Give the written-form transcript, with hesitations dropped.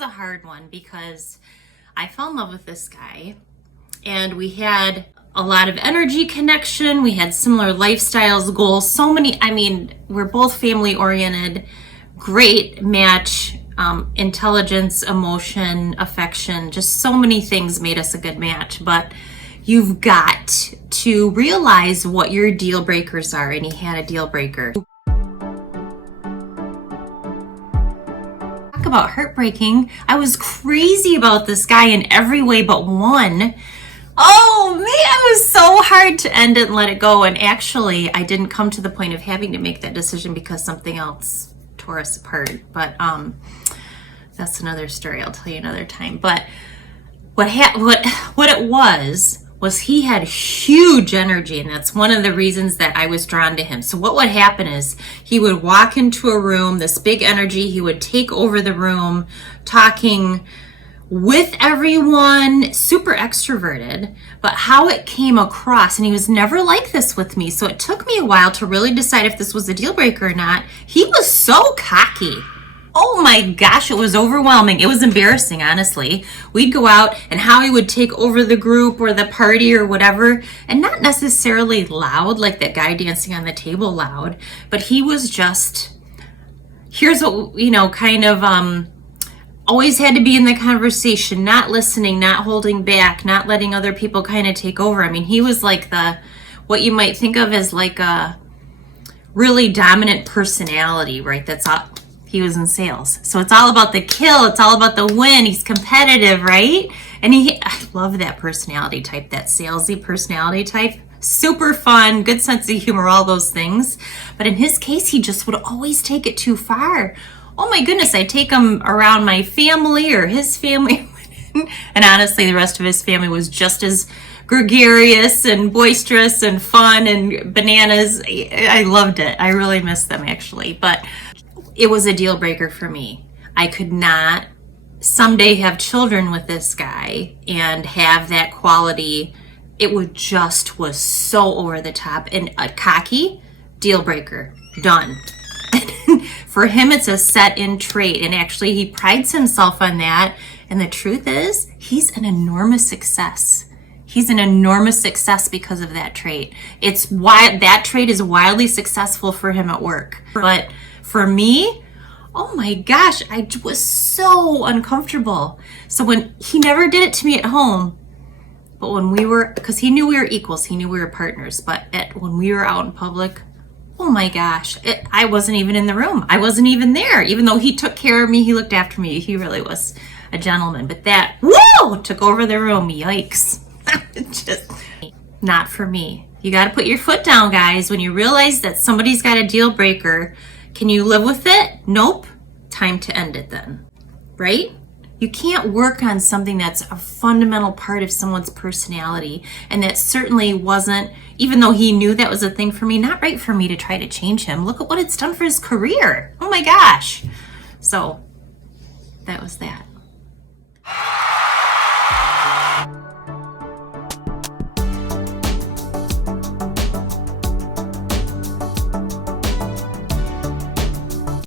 was a hard one because I fell in love with this guy and we had a lot of energy connection. We had similar lifestyles, goals, so many. I mean, we're both family oriented, great match, intelligence, emotion, affection, just so many things made us a good match. But you've got to realize what your deal breakers are, and he had a deal breaker. Talk about heartbreaking. I was crazy about this guy in every way but one. Oh man, it was so hard to end it and let it go. And actually, I didn't come to the point of having to make that decision because something else tore us apart. But that's another story. I'll tell you another time. But what it was he had huge energy, and that's one of the reasons that I was drawn to him. So what would happen is he would walk into a room, this big energy, he would take over the room, talking with everyone, super extroverted, but how it came across, and he was never like this with me, so it took me a while to really decide if this was a deal breaker or not. He was so cocky. Oh my gosh, it was overwhelming. It was embarrassing, honestly. We'd go out and how he would take over the group or the party or whatever, and not necessarily loud, like that guy dancing on the table loud, but he was just, here's what, kind of, always had to be in the conversation, not listening, not holding back, not letting other people kind of take over. I mean, he was like what you might think of as like a really dominant personality, right? He was in sales. So it's all about the kill. It's all about the win. He's competitive, right? And I love that personality type, that salesy personality type. Super fun, good sense of humor, all those things. But in his case, he just would always take it too far. Oh my goodness, I'd take him around my family or his family. And honestly, the rest of his family was just as gregarious and boisterous and fun and bananas. I loved it. I really missed them, actually. But it was a deal breaker for me. I could not someday have children with this guy and have that quality. It was so over the top and a cocky deal breaker. Done. For him, it's a set-in trait, and actually he prides himself on that. And the truth is, he's an enormous success. He's an enormous success because of that trait. It's why that trait is wildly successful for him at work. But for me, oh my gosh, I was so uncomfortable. So when he never did it to me at home, but when because he knew we were equals, he knew we were partners, but when we were out in public, oh my gosh, I wasn't even in the room. I wasn't even there. Even though he took care of me, he looked after me. He really was a gentleman. But that, whoa, took over the room. Yikes. Just not for me. You got to put your foot down, guys. When you realize that somebody's got a deal breaker, can you live with it? Nope. Time to end it then, right? You can't work on something that's a fundamental part of someone's personality. And that certainly wasn't, even though he knew that was a thing for me, not right for me to try to change him. Look at what it's done for his career. Oh my gosh. So that was that.